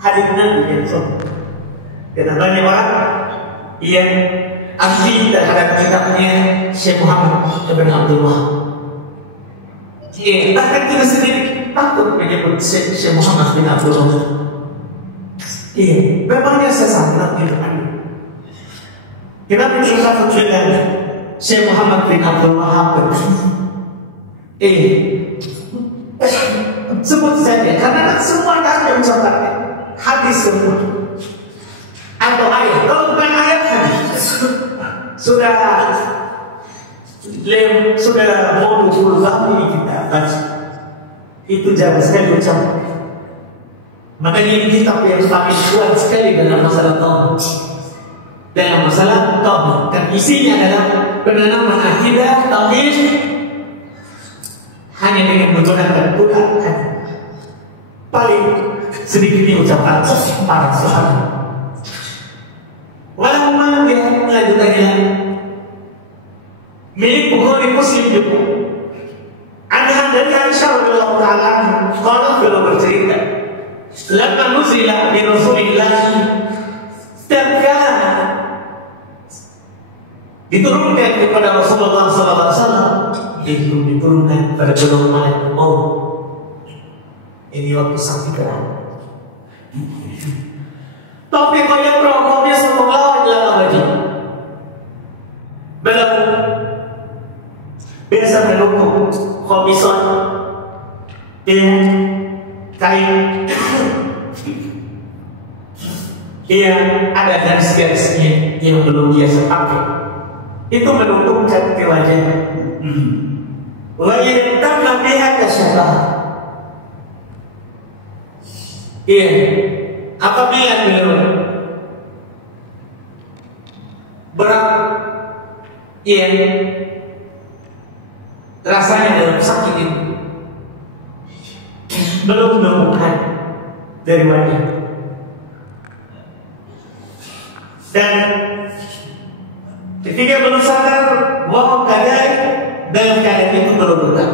hadis Nabi yang sahih. Karena banyak orang yang anti terhadap kitabnya Syekh Muhammad bin Abdul Wahab. Bahkan kita sendiri takut menyebut Syekh Muhammad bin Abdul Wahab. Memangnya sesat itu. Kenapa kita dengan Syekh Muhammad bin Abdul Wahab? Sebut saja, karena semua yang mencatatnya hadis semua atau ayat. Kalau bukan ayat hadis sudah mau 20 tahun kita baca. Itu jarang sekali ucapan. Makanya ini kitab yang sangat kuat sekali dalam masalah tauhid. Dalam masalah tauhid, dan isinya adalah penanaman akidah tauhid hanya dengan menggunakan Quran. Paling sedikit diucapkan para sahabat. Walau dia melanjutkannya milik Bukhari Muslim juga. Ada dari Aisyah radhiyallahu taala kalau beliau bercerita, "Lamma nuzila bi Rasulillah tatkala diturunkan kepada Rasulullah sallallahu alaihi wasallam, itu diturunkan kepada beliau malaikat maut." Ini waktu sakit keras. Tapi banyak prokopnya sallallahu alaihi wasallam. Beliau biasa melukuk khomison, kain, ada garis-garisnya yang belum biasa pakai. Itu menutupkan ke wajahnya. Wajah tambah pihak kesyabah. Apabila beliau rasanya dalam sakit itu belum menemukan dari wajah, dan ketika belum sadar bahwa keadaan dalam keadaan itu belum benar.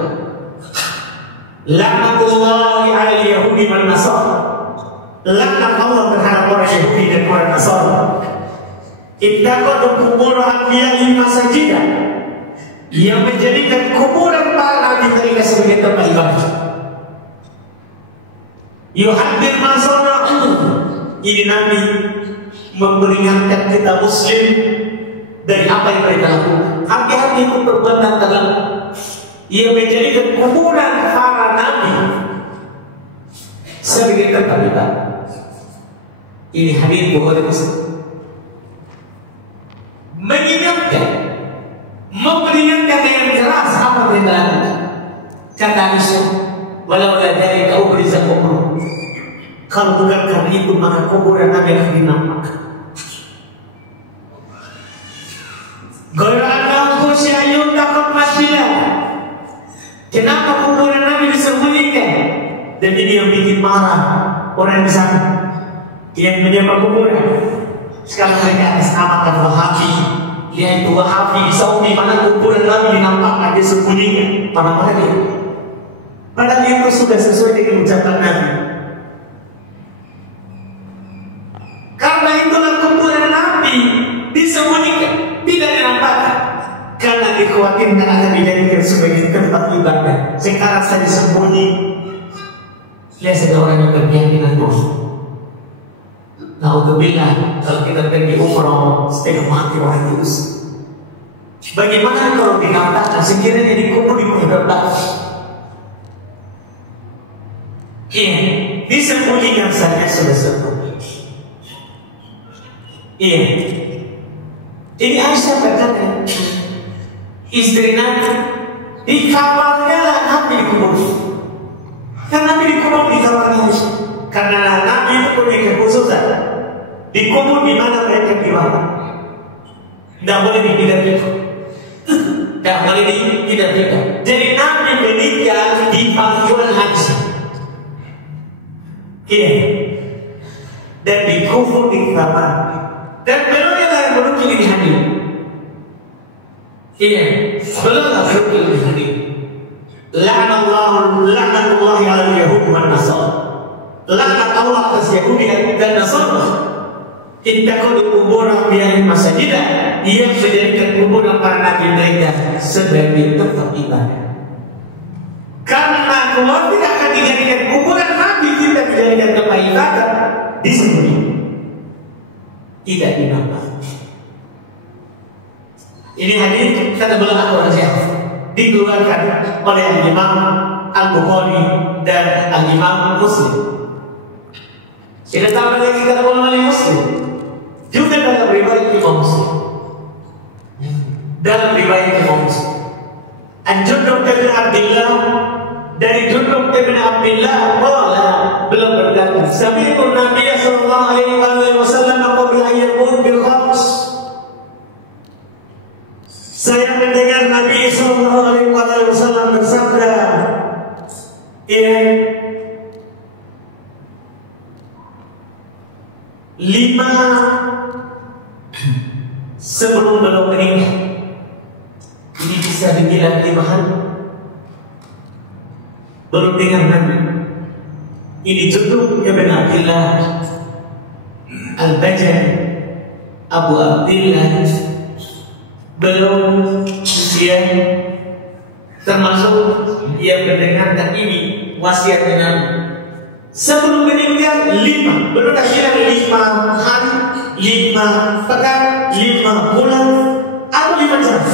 Laknatullahi ala Yahudi wal Nasara, laknat Allah terhadap orang Yahudi dan orang Nasara. Ittaqadu qubur anbiya'i masajidah, yang menjadikan kuburan para nabi mereka sebagai tempat ibadah. Yuhadir masalahmu, ini Nabi memperingatkan kita Muslim dari apa yang mereka lakukan. Hati-hati itu perbuatan dalam yang menjadikan kuburan para nabi sebagai tempat ibadah. Ini hadis Bukhari Muslim mengingatkan, memperingatkan dengan keras apa yang dilakukan. Kata Aisyah, walau dari kau beriza kubur, kalau bukan karena itu maka kuburan Nabi akan dinampakkan. Goyang kusyayun takut masjidah. Kenapa kuburan Nabi disembunyikan? Dan ini yang bikin marah orang di sana yang menyembah kuburan. Sekarang mereka disamakan Wahabi. Dia itu Wahabi di Saudi, mana kuburan Nabi dinampakkan, dia sembunyikan. Mana dia? Padahal itu sudah sesuai dengan ucapan Nabi. Karena itulah kuburan Nabi disembunyikan, tidak dinampakkan, karena dikhawatirkan akan dijadikan sebagai tempat ibadah. Sekarang saya disembunyi. Lihat ada orang yang berkeyakinan bohong. Naudzubillah, kalau kita pergi umrah setengah mati orang itu. Bagaimana kalau dikatakan sekiranya dikubur di kuburan Nabi? Disembunyikan saja sudah sembunyi. Ini Aisyah berkata, istri Nabi di kamarnya lah Nabi dikubur. Kan Nabi dikubur di kamarnya Aisyah, karena Nabi itu punya kekhususan. Dikubur di mana mereka diwakaf. Tidak boleh dipindah-pindah. Tidak boleh dipindah-pindah. Jadi Nabi menikah di pangkuan haji. Dan dikubur di kamar. Dan beliau yang menukil ini hadir. Beliau yang menukil ini hadir. La'natullahi ala Yahudi wal Nasara. laknat Allah atas Yahudi dan Nasrani. Ittakhadhu qubur anbiya'ihim masajida, ia menjadikan kuburan para nabi mereka sebagai tempat ibadah. Karena kalau tidak akan dijadikan kuburan nabi, tidak dijadikan tempat ibadah, disembunyi, tidak dinampak. Ini hadis kata beliau dikeluarkan oleh Imam Al-Bukhari dan Imam Muslim. Kita tahu lagi kata ulama Muslim juga dalam riwayat Imam Muslim. Dalam riwayat Imam Muslim, An-Jundub bin Abdullah, dari Jundub bin Abdullah beliau berkata, sami'tu Nabi sallallahu alaihi wasallam qabla an yaqul bil khams. Saya mendengar Nabi sallallahu alaihi wasallam bersabda, lima sebelum belum meninggal. Ini bisa dibilang 5 hari belum dengar Nabi. Ini Jundub bin Abdullah Al-Bajali Abu Abdillah, belum usia, termasuk yang mendengarkan ini wasiatnya Nabi. Sebelum meninggal 5, belum tak bilang 5 hari, 5 pekan, 5 bulan, atau 5 jam.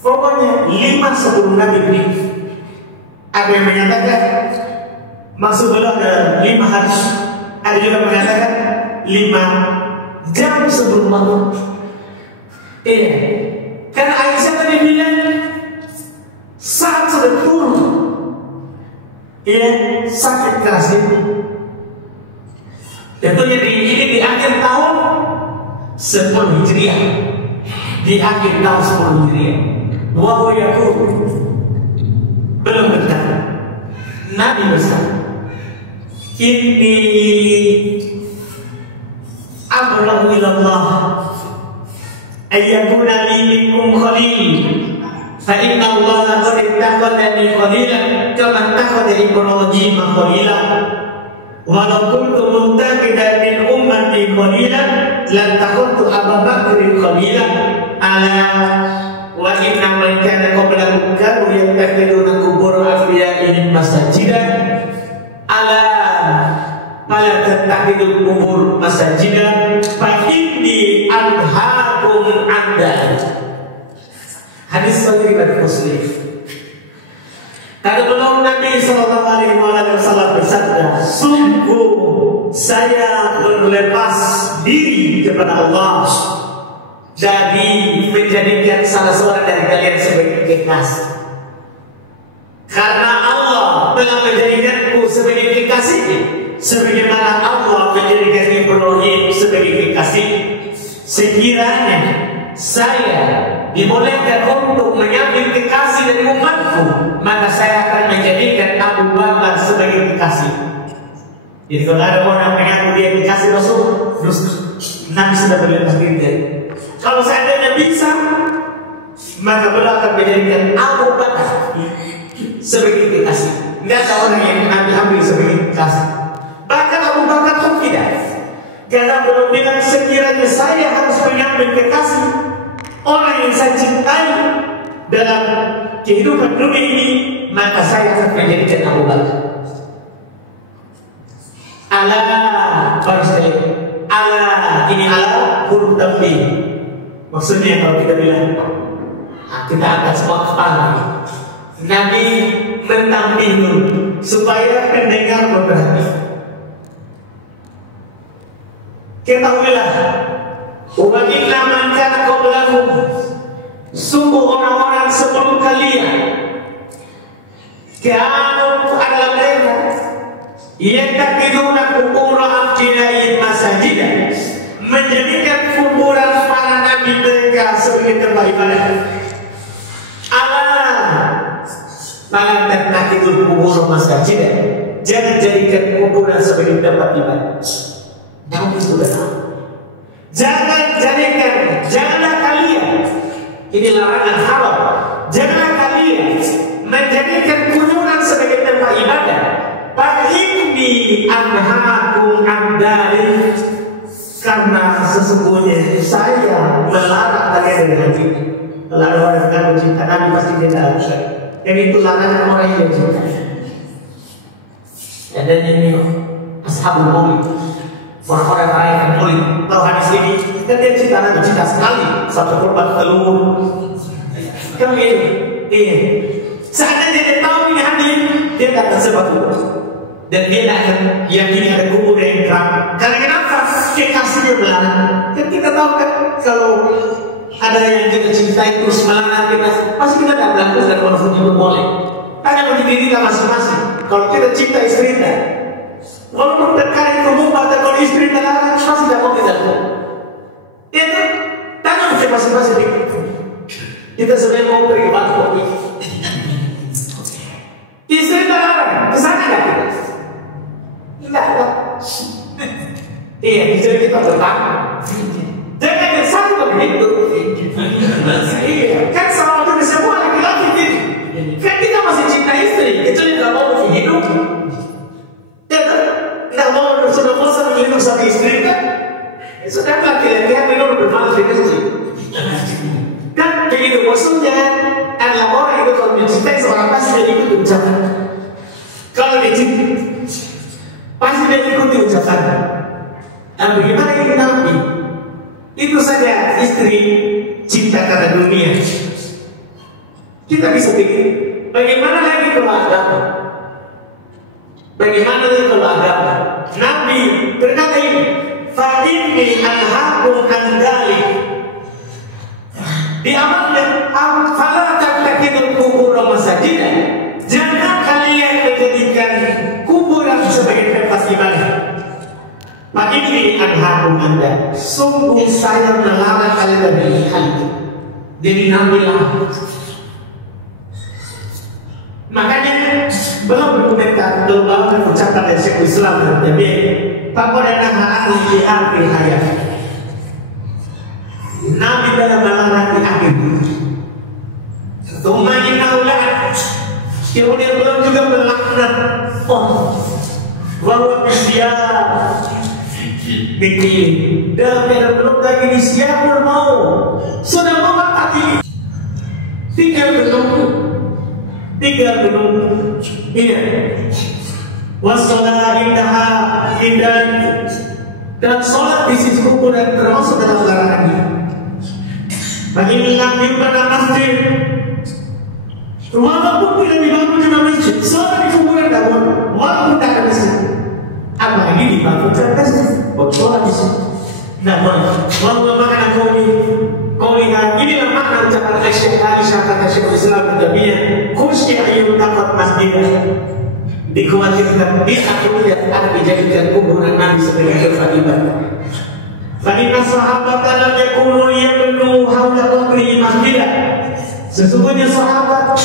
Pokoknya 5 sebelum Nabi meninggal. Ada yang mengatakan maksud beliau adalah 5 hari. Ada juga mengatakan 5 jam sebelum maut. Iya, karena Aisyah tadi bilang saat sudah turun, sakit keras itu. Tentunya ini di akhir tahun 10 Hijriah, di akhir tahun 10 Hijriah. Wa huwa yaqul, belum berkata, Nabi bersabda, inni abra'u ila Allah ayyakuna li minkum khalil, fa inna Allah qad ittakhadhani khalilan kama ittakhadha Ibrahim khalilan, wa law kuntu muntaqidan min ummati khalilan lattakhadtu Abu Bakr khalilan, ala wa inna man kana qablakum kanu yattakhiduna qubur anbiya'ihim masajidan, ala fala tattakhidul qubur masajidan fa inni anhaakum anda. Hadis sahih riwayat Muslim. Kata belum Nabi sallallahu alaihi wasallam bersabda, sungguh saya berlepas diri kepada Allah dari menjadikan salah seorang dari kalian sebagai kekasih. Karena Allah telah menjadikanku sebagai kekasih, sebagaimana Allah menjadikan Ibrahim sebagai kekasih. Sekiranya saya dibolehkan untuk mengambil kekasih dari umatku, maka saya akan menjadikan Abu Bakar sebagai kekasih. Jadi kalau ada orang mengaku dia kekasih Rasul, Nabi sudah berlepas diri dari. Kalau seandainya bisa, maka beliau akan menjadikan Abu Bakar sebagai kekasih. Tidak ada orang yang Nabi ambil sebagai kekasih. Bahkan Abu Bakar pun tidak. Karena belum bilang sekiranya saya harus mengambil kekasih orang yang saya cintai dalam kehidupan dunia ini, maka saya akan menjadikan Abu Bakar. Allah baru sekali. Allah ini Allah huruf tambaih. Maksudnya kalau kita bilang kita akan semua kepala. Nabi mentambih dulu supaya pendengar berperhatian. Ketahuilah, ubaginna man kana qablakum, sungguh orang-orang sebelum kalian kanu adalah mereka yattaqiduna qubur anbiya'ihim masajidan, menjadikan kuburan para nabi mereka sebagai tempat ibadah. Allah malah tattaqidul qubur masajidan, jangan jadikan kuburan sebagai tempat ibadah. Namun itu benar. Janganlah kalian, ini larangan haram. Janganlah kalian menjadikan kuburan sebagai tempat ibadah. Ini anhaakum an dzalik, karena sesungguhnya saya melarang kalian dari hal ini. Kalau ada orang yang mencinta Nabi pasti dia tahu. Yang itu larangan orang yang cinta. Dan ini ashabul maulid, orang-orang yang merayakan maulid. Tahu hadis ini? Kita dia cinta Nabi, cinta sekali. Satu korban telur. Kami ini, seandainya dia tahu ini hadir, dia tak akan sebab itu. Dan dia tak akan yakini ada kubur yang terang. Karena kenapa? Kekasihnya melarang. Dan kita tahu kan kalau ada yang kita cintai terus melarang kita, pasti kita tak melakukan walaupun itu boleh. Hanya bagi diri kita masing-masing. Kalau kita cinta istri kita, walaupun terkait umum atau kalau istri kita larang, pasti tak mau kita lakukan. Ya kan? Tangan kita masing-masing. Kita sebenarnya mau pergi ke batu. Istri kita larang, kesana nggak kita? Enggak. Iya, istri kita bertahan. Jangan yang satu begitu. Iya, kan sama itu semua laki-laki ini. Kan kita masih cinta istri, kecuali nggak mau hidup. Ya kan? Nggak mau sudah bosan hidup sama istri kan? Sudah laki-laki yang minum bermalas di masjid. Kan begitu maksudnya adalah orang itu kalau mencintai seorang pasti dia ikuti ucapan. Kalau dia cinta, pasti dia ikuti ucapan. Nah, bagaimana ini Nabi? Itu saja istri cinta karena dunia. Kita bisa pikir, bagaimana lagi kalau agama? Bagaimana lagi kalau agama? Nabi berkata ini, fa inni anhaakum an dzalik. Di amalnya, fala tattakhidul qubur masajidan. Jangan kalian menjadikan kuburan sebagai tempat ibadah. Fa inni anhaakum an dzalik. Sungguh saya melarang kalian dari hal itu. Jadi Nabi larang. Makanya belum berkomentar kalau bahwa ucapan dari Syekhul Islam dan Nabi pakoda nahaan di akhir hayat. Nabi dalam melarang di akhir. Tumain naulah. Kemudian belum juga melaknat bahwa siapa bikin dan belum lagi siapa mau sudah mau mati tinggal menunggu. Iya. Wassalah indah dan sholat di sisi kuburan termasuk dalam larangannya. Bagi yang pada masjid, walaupun tidak dibangun di masjid, sholat di kuburan tak boleh. Walaupun tak ada masjid, apalagi dibangun di masjid, sholat di situ. Nah, walaupun makna kau lihat inilah makna ucapan Syekh Aisyah kata Syekhul Islam Tabi'iyah kursi ayat dapat masjid dikhawatirkan di akhirnya akan dijadikan kuburan Nabi sebagai tempat ibadah. Fa'inna sahabat lam yakunu yabnu haula qabri masjidan. Sesungguhnya sahabat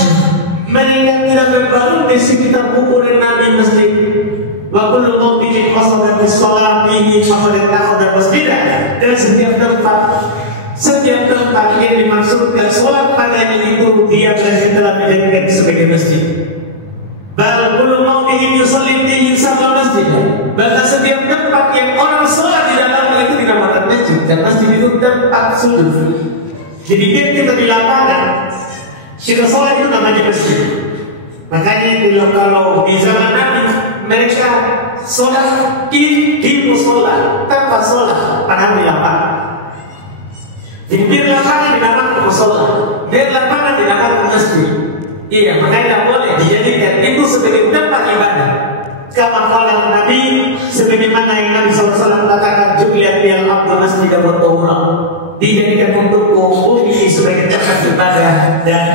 mereka tidak membangun di sekitar kuburan Nabi masjid. Wa kullu mawdi'in qasada bis salati faqad takhadha masjidan. Dan setiap tempat yang dimaksudkan sholat padanya itu dia telah menjadikan sebagai masjid. Bal kullu mawdi'in yusalli fihi sama masjid. Bahkan setiap tempat yang orang sholat di dalamnya itu dinamakan masjid. Dan masjid itu tempat sujud. Jadi kita di lapangan kita sholat itu namanya masjid. Makanya kalau di zaman Nabi mereka sholat di musola tanpa sholat padahal di lapangan. Jadi biar lapangan dinamakan musola, biar lapangan dinamakan masjid. Iya, makanya tidak boleh dijadikan itu sebagai tempat ibadah. Kama qala Nabi, sebagaimana yang Nabi SAW katakan, ju'iliyat liyal ardu masjidan wa tahura. Dijadikan untukku bumi sebagai tempat ibadah dan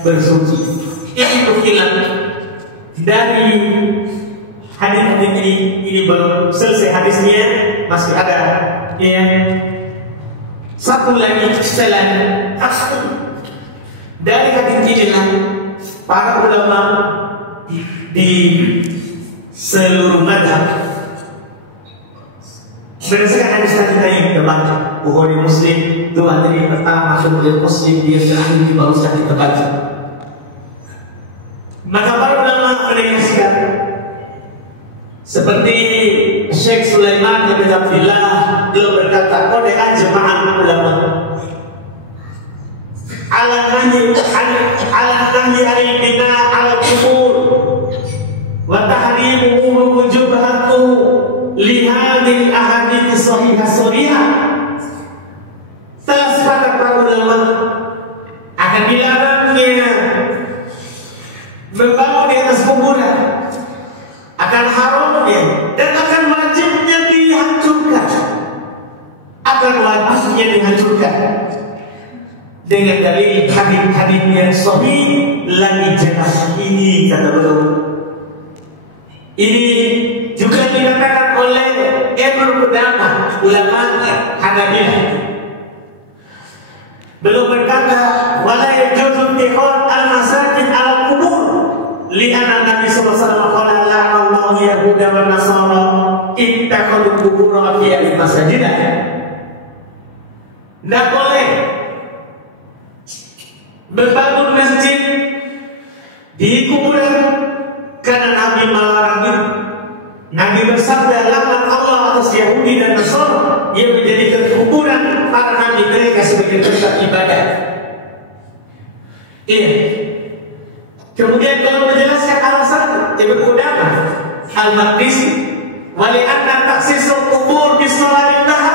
bersuci. Ini buktilah dari hadis ini belum selesai hadisnya, masih ada ya. Satu lagi selain dari hadis inilah para ulama di seluruh mazhab berdasarkan hadis tadi yang kita baca, Bukhari Muslim, dua hadis pertama masuk oleh Muslim, dia terakhir di bawah tadi kita baca. Maka para ulama menegaskan Seperti Syekh Sulaiman bin Abdullah beliau berkata, qad ajma'al ulama ala nahyi anil bina ala kubur wa tahrimu wujubatu li hadhihi ahadits sahihah sharihah. Telah sepakat para ulama akan dilarangnya membangun di atas kuburan, akan haramnya dan akan wajibnya dihancurkan, dengan dalil hadis yang sahih lagi jelas ini, kata beliau. Ini juga dikatakan oleh Ibnu Qudamah, ulama Hanafilah. Beliau berkata, wala yajuzu ittihad al-masajid al-qubur li'anna Nabi sallallahu alaihi wasallam qala la'anallahu yahuda wan nasara ittakhadhu qubur anbiya'ihim masajida. Tidak boleh membangun masjid di kuburan karena Nabi melarang itu. Nabi bersabda, laknat Allah atas Yahudi dan Nasara yang menjadikan kuburan para nabi mereka sebagai tempat ibadah. Iya. Kemudian kalau menjelaskan alasan Ibnu Qudamah Al-Maqdisi, wali anna taksisul kubur bisolatilah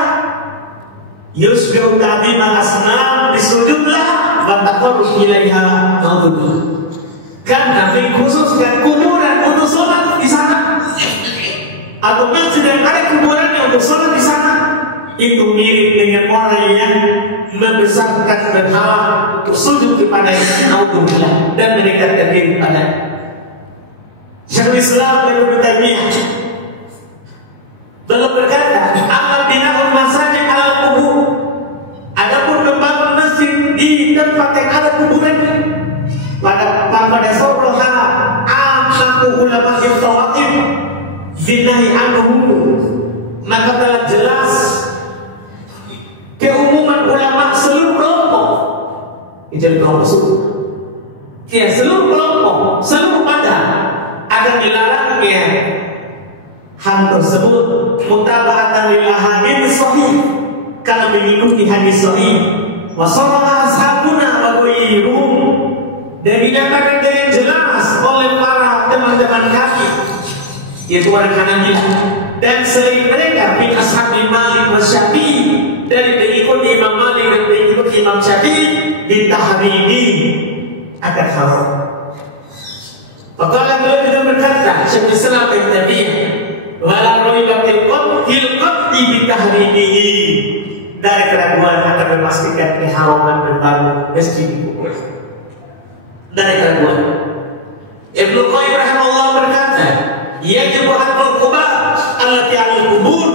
yusbihu ta'zim al-asnam bisujudlah wa taqarrub ilaiha mawdu'ah. Karena dikhususkan kuburan untuk sholat di sana, atau masjid yang ada kuburannya untuk sholat di sana, itu mirip dengan orang yang membesarkan berhala untuk sujud kepada Naudzubillah dan mendekatkan diri kepada Syekhul Islam Ibnu Taimiyah. Beliau berkata, amal bina'ul masajid alal kubur, adapun membangun masjid di tempat yang ada kuburannya, pada soroha amaku ulama iftawatib dinahi anhu, maka telah jelas keumuman ulama seluruh kelompok, jadi kelompok suku, ya seluruh kelompok, seluruh madhab akan dilarangnya hal tersebut mutaba'atan lil ahadits sahih, karena mengikuti hadis sahih. Wa sharha ashabuna wa ghairuhum, dan dinyatakan dengan jelas oleh para teman-teman kami, yaitu orang Hanafilah dan selain mereka min ashabi Malik wa Syafi'i, dari pengikut Imam Malik dan pengikut Imam Syafi'i, ditahrimi akan haram. Maka beliau juga berkata, Syekhul Islam Ibnu Taimiyah, wala raiba fil qat'i bitahrimihi, dari keraguan akan memastikan keharaman membangun masjid di kubur. Dari keraguan. Ibnu Qayyim rahimahullah berkata, yajibu hadrul qubat allati 'alal qubur,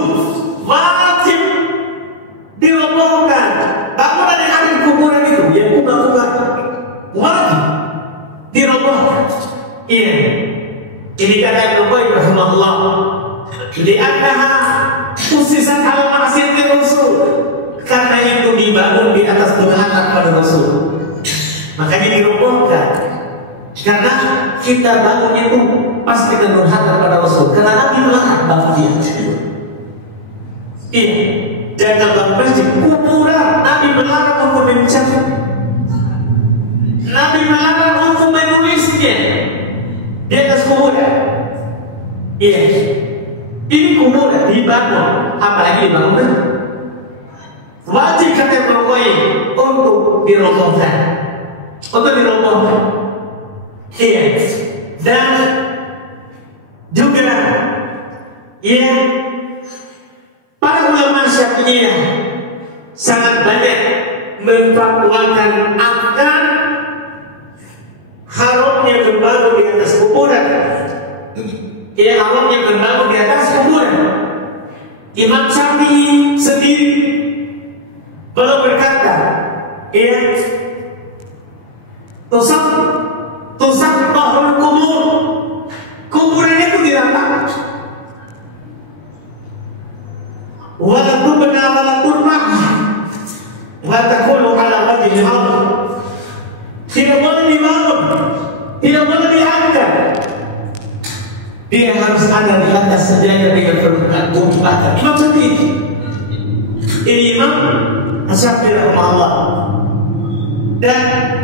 wajib dirobohkan bangunan yang ada di kuburan itu, yang kubah-kubah, wajib dirobohkan. Iya, ini kata Ibnu Qayyim rahimahullah, li'annaha khususan ala ma'asiyatir rasul, karena itu dibangun di atas durhaka pada Rasul, makanya dirobohkan. Karena kita bangun itu pasti dengan durhaka pada Rasul, karena Nabi melarang bangun dia. Ini jangan bangun masjid kuburan, Nabi melarang untuk mencabut, Nabi melarang untuk menulisnya di atas kuburan. Iya, ini kuburan dibangun, apalagi dibangun, wajib kata Ibnu Qayyim untuk dirobohkan, Iya, dan juga ya para ulama Syafi'iyah sangat banyak memfatwakan akan haramnya membangun di atas kuburan. Ya, haramnya membangun di atas kuburan. Imam Syafi'i sendiri beliau berkata, ya, Tusab bahrul kubur, kuburan itu diratakan. Walaupun benar walaupun mahal, watakulu ala wajhil ardh, tidak boleh dibangun, tidak boleh diangkat dia harus ada di atas sejajar dengan permukaan bumi bakar. Imam Syafi'i. Ini Imam Syafi'i rahimahullah. Dan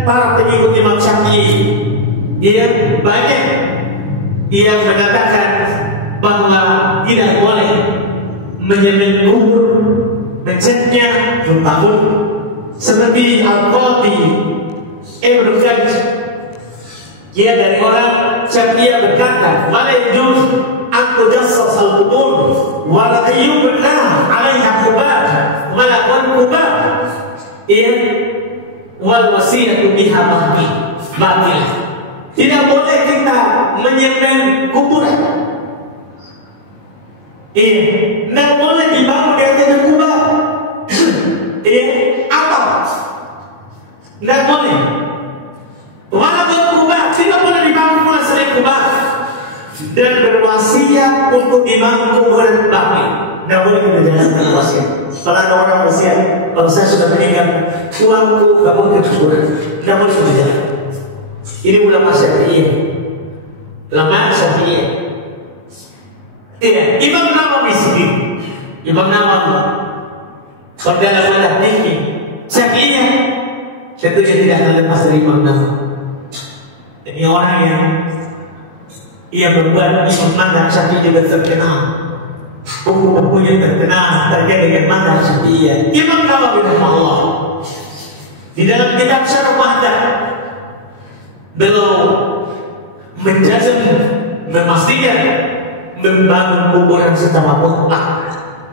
para pengikut Imam Syafi'i, dia banyak yang mengatakan bahwa tidak boleh menyembelih kubur, mencetnya berbangun, seperti Al-Qadhi Ibnu Qajj. Dia dari orang Syafi'i berkata, "Wala yajuz an tujassas al-qubur wa la yubna 'alaiha qubat wa la qubat." Wal wasiyatu biha batil. Tidak boleh kita menyembelih kuburan. Tidak boleh dibangun di atas kubah. Apa? Tidak boleh. Walaupun kubah tidak boleh dibangun pula selain kubah. Dan berwasiat untuk dibangun kuburan batil. Tidak boleh kita jalankan wasiat. Kalau ada orang wasiat, kalau saya sudah meninggal, uangku gak boleh kuburan. Tidak boleh kita jalankan. Ini ulama Syafi'i. Ulama Syafi'i. Tidak. Imam Nawawi sendiri. Imam Nawawi. Saudara saudara ini Syafi'inya tentunya tidak akan lepas dari Imam Nawawi. Ini orang yang ia membuat Imam Mazhab Syafi'i juga terkenal. Buku-bukunya terkenal terkait dengan Mazhab Syafi'i. Imam Nawawi rahimahullah di dalam kitab Syarh Muhadzab beliau menjazam, memastikan membangun kuburan secara mutlak.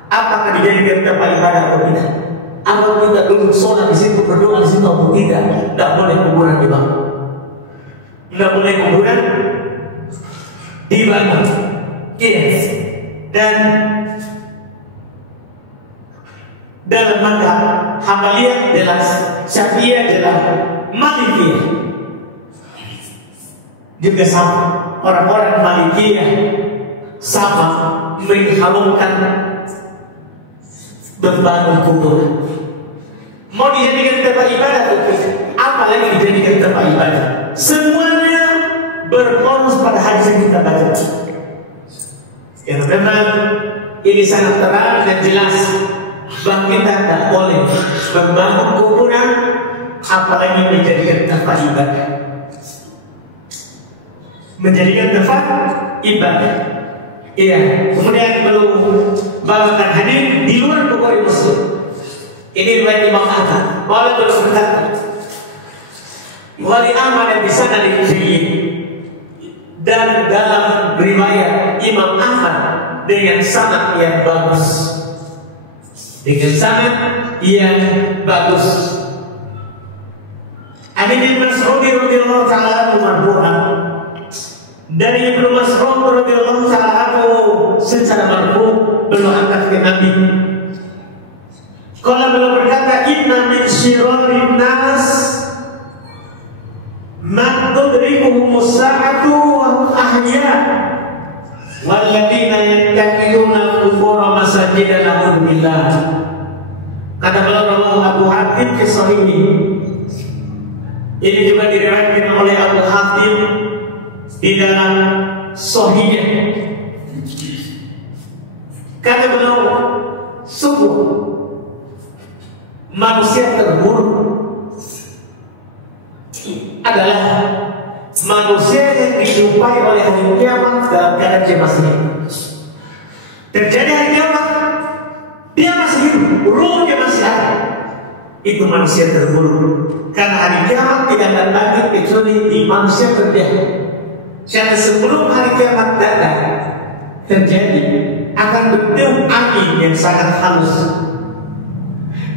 Apakah dijadikan tempat ibadah atau tidak? Atau kita duduk sholat di situ, berdoa di situ atau tidak? Tidak boleh kuburan dibangun. Tidak boleh kuburan dibangun. Yes. Dan dalam mazhab Hambaliyah jelas, Syafi'iyah jelas, Malikiyah juga sama. Orang-orang Malikiyah sama mengharamkan membangun kuburan. Mau dijadikan tempat ibadah atau tidak? Apalagi dijadikan tempat ibadah? Semuanya berfokus pada hadis yang kita baca. Yang memang ini sangat terang dan jelas bahwa kita tidak boleh membangun kuburan, apalagi menjadikan tempat ibadah. Menjadikan tempat ibadah. Iya. Kemudian belum bawakan hadis di luar Bukhari Muslim. Ini riwayat Imam Ahmad. Wala belum berkata. Wali Ahmad yang bisa dari Jayyid. Dan dalam riwayat Imam Ahmad dengan sanad yang bagus. Dengan sanad yang bagus. Ani bin Mas'ud radhiyallahu ta'ala marfu'an. Dari Ibnu Mas'ud radhiyallahu ta'ala anhu secara marfu' beliau angkat ke Nabi. Kalau beliau berkata, "Inna min syirarin nas man tudrikuhumus sa'atu wa hum ahya walladzina yattakhiduna al-qubura masajida lahum billah." Kata beliau Abu Hatim fi Sahihih. Ini juga diriwayatkan oleh Abu Hatim di dalam Sahihnya. Kata beliau, sungguh manusia terburuk adalah manusia yang dijumpai oleh hari kiamat dalam keadaan dia masih hidup. Terjadi hari kiamat, dia masih hidup, ruhnya masih ada. Itu manusia terburuk. Karena hari kiamat tidak akan bangkit kecuali di manusia terjadi. Karena sebelum hari kiamat datang terjadi, akan bertiup angin yang sangat halus.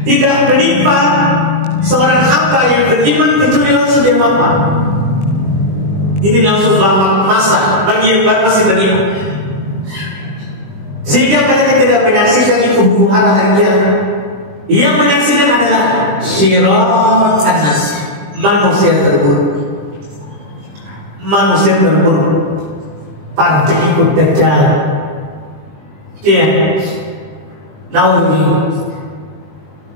Tidak menimpa seorang hamba yang beriman kecuali langsung dia wafat. Ini langsung lama masa bagi yang masih beriman. Sehingga mereka tidak menyaksikan itu bukan hari kiamat. Yang menyaksikan adalah syirar anas, manusia terburuk. Manusia terburuk, para pengikut Dajjal. Iya, naudzubillah.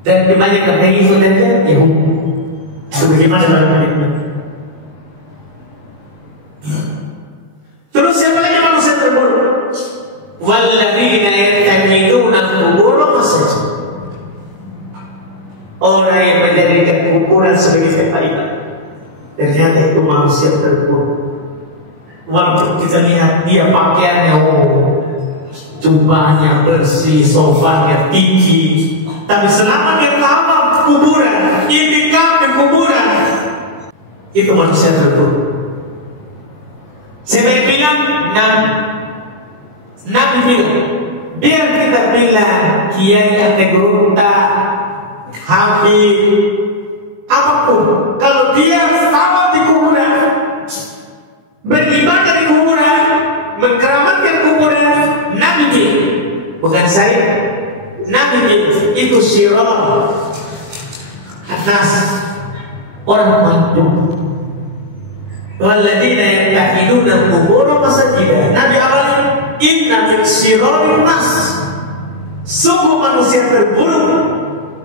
Dan kebanyakan pengikut Dajjal Yahudi. Sebagaimana dalam hadis. Terus siapa lagi manusia terburuk? kuburan sebagai tempat ibadah. Ternyata itu manusia terburuk. Walaupun kita lihat dia pakaiannya jubahnya bersih, sofanya tinggi, tapi selama dia lama kuburan, itikaf di kuburan, itu manusia terburuk. Saya bilang, Nabi bilang, biar kita bilang kiai antegrunta, habib, apapun, kalau dia sama di kuburan, beribadah di kuburan, mengkeramatkan kuburan, Nabi bilang, bukan saya, Nabi bilang, itu syirar atas orang mampu. Walladzina yattakhiduna qubur masajida. Nabi awalnya, inna min syirarin nas. Sungguh manusia terburuk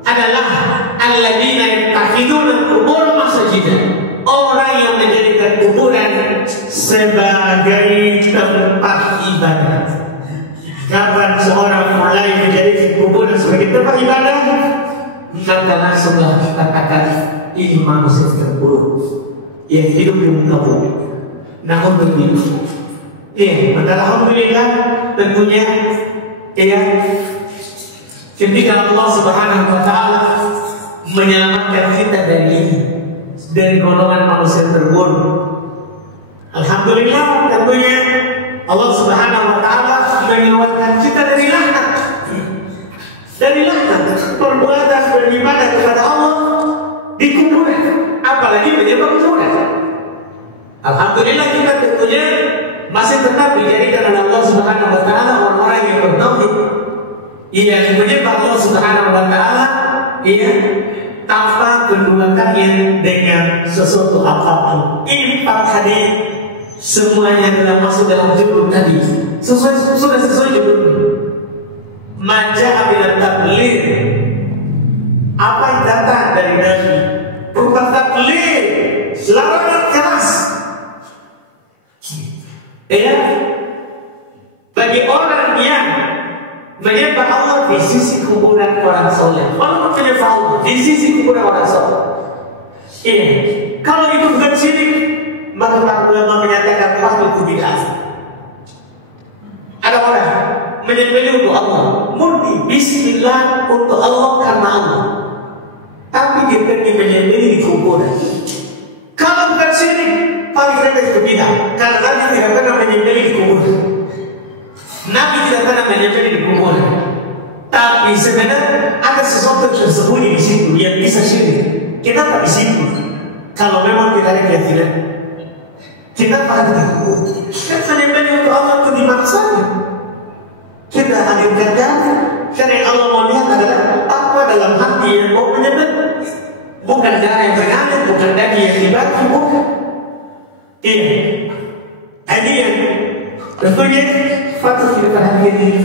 adalah alladzina yattakhiduna qubur masajida. Orang yang menjadikan kuburan sebagai tempat ibadah. Kapan seorang mulai menjadikan kuburan sebagai tempat ibadah, maka langsunglah kita katakan ini manusia terburuk yang hidup di muka bumi. Namun begitu, maka alhamdulillah tentunya, ketika Allah Subhanahu Wa Taala menyelamatkan kita dari golongan manusia terburuk, alhamdulillah tentunya Allah Subhanahu Wa Taala menyelamatkan kita dari laknat, perbuatan beribadah kepada Allah di kuburan, apalagi menyembah kuburan. Alhamdulillah kita tentunya masih tetap dijadikan oleh Allah Subhanahu Wa Taala orang-orang yang bertauhid, yang menyembah Allah Subhanahu Wa Taala, tanpa kedua-duanya dengan sesuatu apapun. Ini 4 hadis semuanya telah masuk dalam judul tadi. Sudah sesuai judul. Maja'a bil tabligh. Apa yang datang dari Nabi? Berupa tabligh, larangan keras. Bagi orang yang menyembah Allah di sisi kuburan orang soleh, walaupun menyembah Allah di sisi kuburan orang soleh, kalau itu bukan syirik, maka para ulama menyatakan itu bid'ah. Ada orang menyembelih untuk Allah, murni bismillah untuk Allah karena Allah, tapi dia pergi menyembelih di kuburan. Kalau bukan syirik, paling rendah itu bid'ah, karena Nabi tidak pernah menyembelih di kuburan. Nabi tidak pernah menyembelih di kuburan. Tapi sebenarnya ada sesuatu yang tersembunyi di situ yang bisa syirik. Kita tak di situ. Kalau memang kita ada keyakinan, kita paham itu. Kan menyembelih untuk Allah itu dimaksanya. Kita hadirkan darah. Karena yang Allah mau lihat adalah apa dalam hati yang mau menyembelih. Bukan darah yang mengalir, bukan daging yang dibagi, bukan. Ini yang tentunya patut kita perhatikan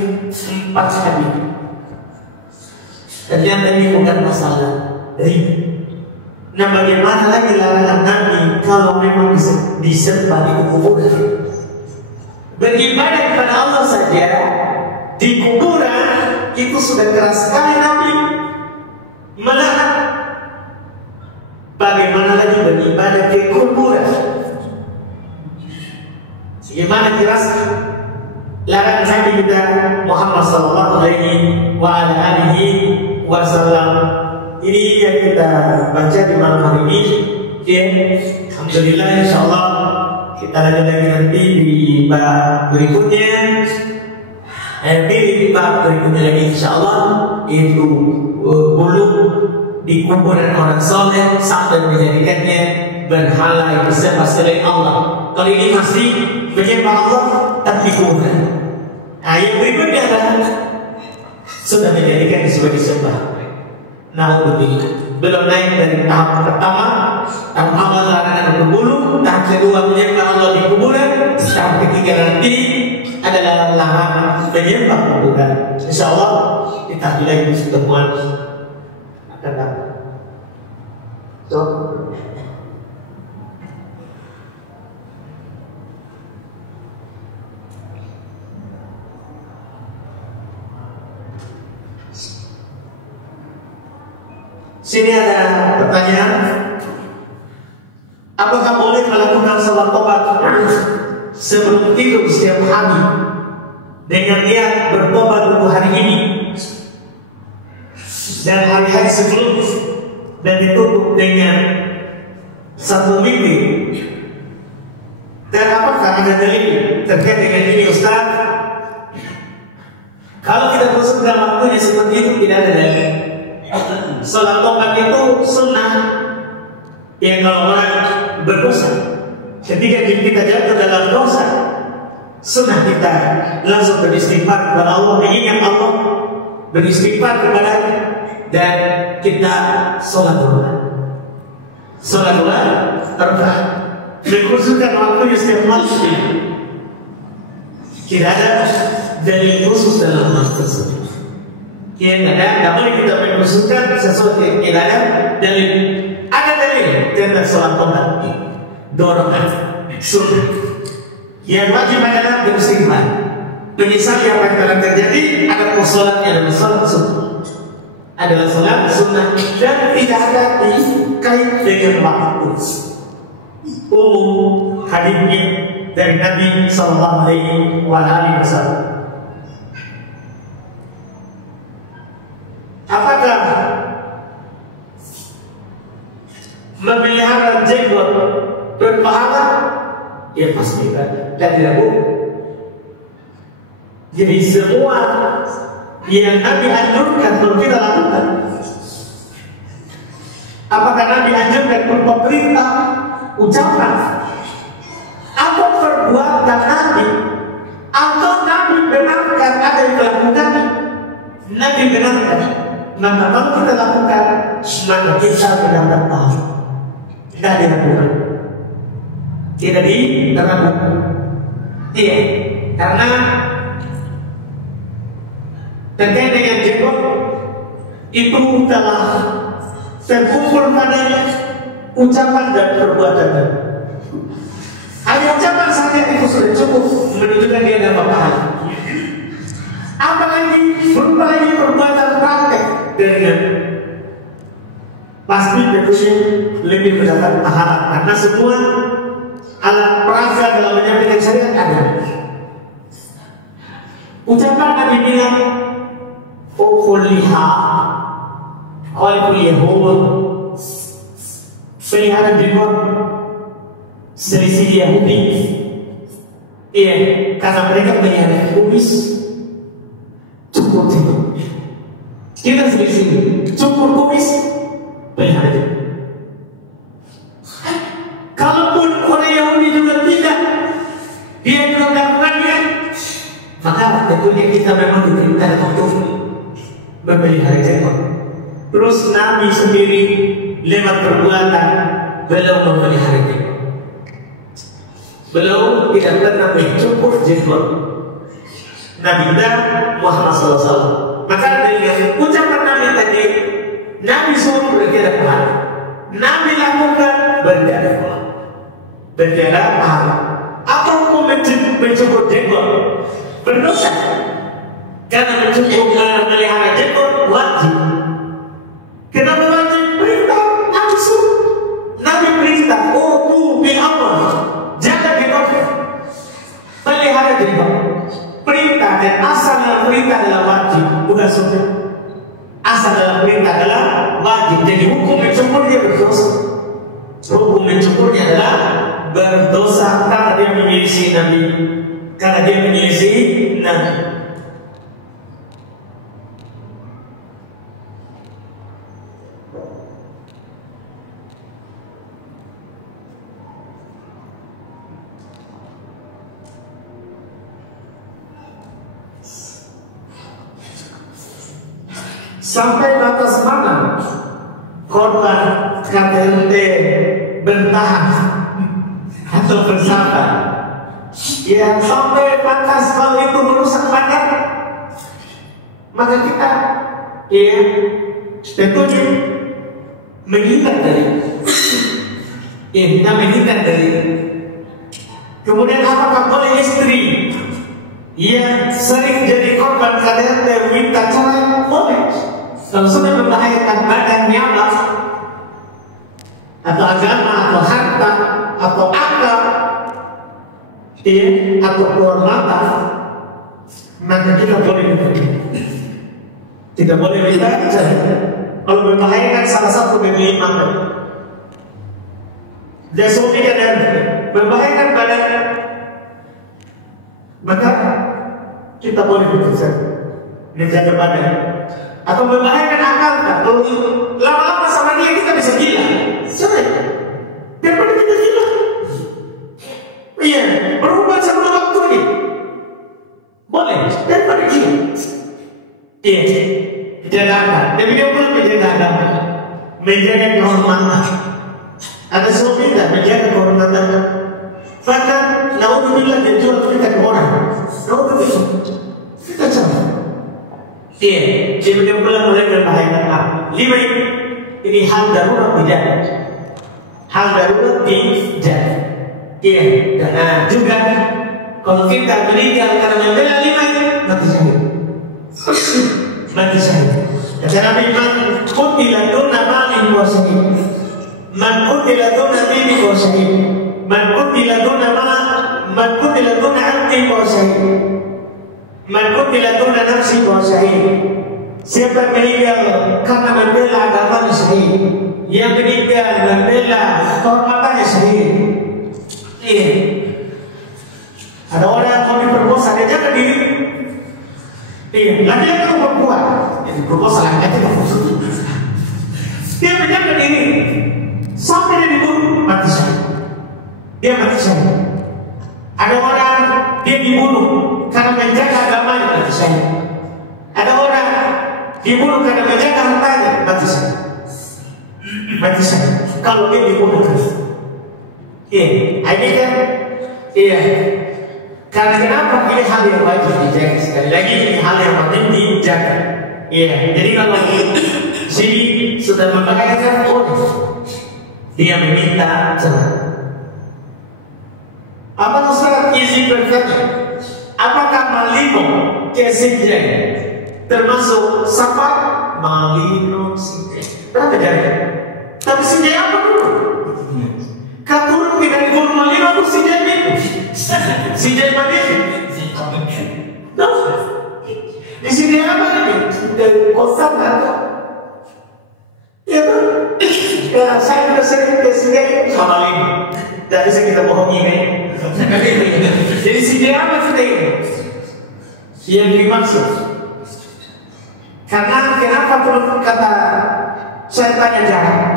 4 hadis. Ternyata ini bukan masalah dari. Nah, bagaimana lagi larangan Nabi kalau memang disembah di kuburan? Beribadah kepada Allah saja di kuburan itu sudah keras sekali Nabi melarang. Bagaimana lagi beribadah di kuburan? Bagaimana keras larangan Nabi kita Muhammad sallallahu alaihi wasallam. Ini yang kita baca di malam hari ini. Alhamdulillah, insyaallah kita lanjut lagi nanti di bab berikutnya. Di bab berikutnya lagi insyaallah, itu bulu di kuburan orang soleh sampai menjadikannya berhala yang disembah selain Allah. Kalau ini masih menyembah Allah tapi kuburan. Yang berikutnya adalah sudah menjadikan sebagai sembah. Nah, begitu. Belum naik dari tahap pertama, tahap awal larangan berbulu, tahap kedua menyembah Allah di kuburan, tahap ketiga nanti adalah larangan menyembah kuburan. Insyaallah kita mulai di pertemuan akan datang. Sini ada pertanyaan. Apakah boleh melakukan salat tobat sebelum tidur setiap hari dengan niat bertobat untuk hari ini dan hari-hari sebelumnya, dan ditutup dengan satu mimpi? Dan apakah ada dalil terkait dengan ini, Ustaz? Kalau kita masuk dalam waktunya seperti itu, tidak ada dalil. Salat tobat itu sunnah. Ya, kalau orang berdosa, ketika kita jatuh dalam dosa, sunnah kita langsung beristighfar kepada Allah, mengingat Allah, beristighfar kepada-Nya, dan kita sholat dulu. Sholat dulu, terkah dikhususkan waktunya setiap malam. Tidak ada dalil khusus dalam hal tersebut. Yang ada, tidak boleh kita mengkhususkan sesuatu yang tidak ada dalil. Ada dalil tentang sholat tobat, dorongan, sunnah. Yang wajib adalah beristighfar, menyesali apa yang telah terjadi. Ada sholatnya adalah sholat sunnah, adalah sholat sunnah, dan tidak ada dikait dengan waktu. Umum hadisnya dari Nabi Sallallahu Alaihi Wasallam. Apakah memelihara jenggot berpahala? Ya pasti kan, dan tidak boleh. Jadi semua yang Nabi anjurkan perlu kita lakukan. Apakah Nabi anjurkan berupa perintah, ucapan, atau perbuatan Nabi, atau Nabi benarkan ada yang melakukan? Nabi benarkan. Maka kalau kita lakukan, maka kita benar-benar tahu. Tidak diragukan, tidak diragukan. Iya, karena terkait dengan jenggot itu telah terkumpul padanya ucapan dan perbuatan. Hanya ucapan saja itu sudah cukup menunjukkan dia ada pahala. Apalagi berupa lagi perbuatan praktek dengan pasti tentunya lebih mendapat pahala, karena semua alat peraga dalam menyampaikan syariat ada. Ucapan Nabi bilang, "Ukhliha, khaliful Yahud, pelihara jenggot selisih Yahudi." Iya, karena mereka pelihara kumis, cukur jenggot. Kita selisih cukur kumis, pelihara jenggot. Kalaupun orang Yahudi juga tidak, dia juga melakukannya, maka tentunya kita memang diperintah untuk memelihara jenggot. Terus Nabi sendiri lewat perbuatan beliau memelihara jenggot. Beliau tidak pernah mencukur jenggot Nabi kita Muhammad SAW. Maka dari ucapan Nabi tadi, Nabi suruh berkira pahala, Nabi lakukan berkira pahala, berkira pahala. Atau mencukur jenggot berdosa, karena mencukur melihara jenggot wajib. Kenapa wajib? Perintah Nabi suruh. Nabi perintah, "Oh bil amal, jaga jenggot, pelihara jenggot." Perintah dan asal dalam perintah adalah wajib, bukan sunnah. Asal dalam perintah adalah wajib. Jadi hukum mencukurnya berdosa. Hukum mencukurnya adalah berdosa karena dia menyelisih Nabi, karena dia menyelisih Nabi. Sampai batas mana korban KTT bertahan atau bersabar? Ya, sampai batas kalau itu merusak badan, maka kita ya tentunya menghindar dari, ya kita menghindar dari. Kemudian apakah boleh istri yang sering jadi korban KTT minta cerai? Boleh. Kalau sudah berbahaya membahayakan badan nyawa atau agama atau harta atau akal, atau kehormatan, maka kita boleh tidak boleh kita kalau membahayakan salah satu dari lima. Jasumi dan membahayakan badan, maka kita boleh bekerja menjaga badan. Atau membahayakan akal, kalau lama-lama sama dia kita bisa gila. Sudah, daripada kita gila. Iya, berubah sebelum waktu ini. Boleh, daripada gila. Iya, menjaga akal. Tapi dia pun menjaga agama, menjaga kehormatan. Ada suami tidak menjaga kehormatan. Bahkan, naudzubillah dia jual kita ke orang. Naudzubillah, kita sama. Iya, dia pulang mulai berbahaya. 5 ini hal darurat tidak. Hal darurat tidak. Iya, dan juga kalau kita meninggal karena membela 5 ini mati syahid. Mati syahid. Kata Nabi, man qutila duna malin wa syahid. Man qutila duna dini wa syahid. Man qutila duna man qutila duna 'abdi wa syahid. Man qutila duna nafsi wa syahid. Siapa meninggal karena membela agama syahid. Yang meninggal membela kehormatannya syahid. Iya. Ada orang mau diperkosa, dia jaga diri. Iya, laki-laki atau perempuan. Jadi perkosa laki-laki atau perempuan. Dia menjaga diri sampai dia dibunuh, mati syahid. Dia mati syahid. Ada orang dia dibunuh karena menjaga agamanya, mati syahid. Ada orang dibunuh karena menjaga hartanya, mati syahid. Mati syahid. Kalau dia dibunuh terus. Iya, ini kan, iya. Karena kenapa ini hal yang wajib dijaga, sekali lagi ini hal yang penting dijaga. Iya, jadi kalau sini sudah membahayakan orang, dia meminta cerai. Apa Ustaz izin bertanya? Apakah malino kesinjeng termasuk sapa malino sinjeng? Berapa jari? Tapi sinjeng apa dulu? Katurun tidak dikurung malino atau sinjeng itu? Sinjeng mandiri? No. Di sini apa ini? Dari kosan atau? Ya kan? Ya, saya sudah sering ke sini sama ini. Tidak bisa kita bohongi ini. Jadi sini apa kita ini? Yang dimaksud. Karena kenapa perlu kata saya tanya jangan?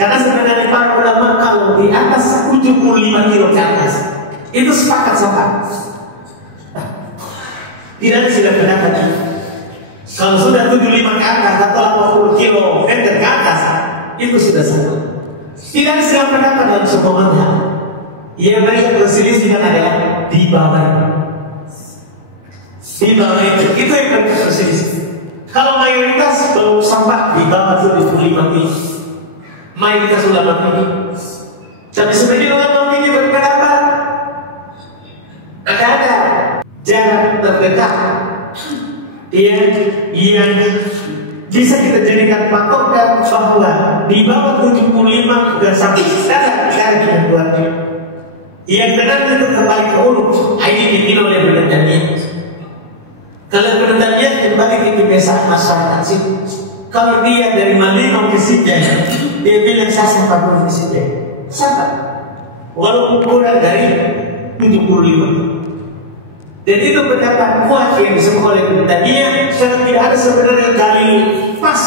Karena sebenarnya para ulama kalau di atas 75 kilo ke atas itu sepakat sama. Tidak ada sila pendapat. Kalau sudah 75 ke atas atau 80 kilo meter ke atas itu sudah sama. Tidak ada sila pendapat dalam sebuah mazhab. Yang mereka berselisih adalah di bawah. Di bawah itu yang mereka berselisih. Kalau mayoritas belum sampai di bawah 75 kilo. Mayoritas ulama tinggi. Tapi sebenarnya ulama tinggi berpendapat ada jarak terdekat yang bisa kita jadikan patokan bahwa di bawah 75 sudah sampai jarak yang buatnya. Yang benar itu kembali ke urut. Ini dipilih oleh penelitian. Kalau penelitian kembali ke kebiasaan masyarakat sih. Kalau dia dari Malino ke Sinjai, dia bilang saya sampai ke Sinjai. Sampai. Walaupun kurang dari 75. Dan itu pendapat kuat yang disebut oleh penelitian. Karena tidak ada sebenarnya dalil pas.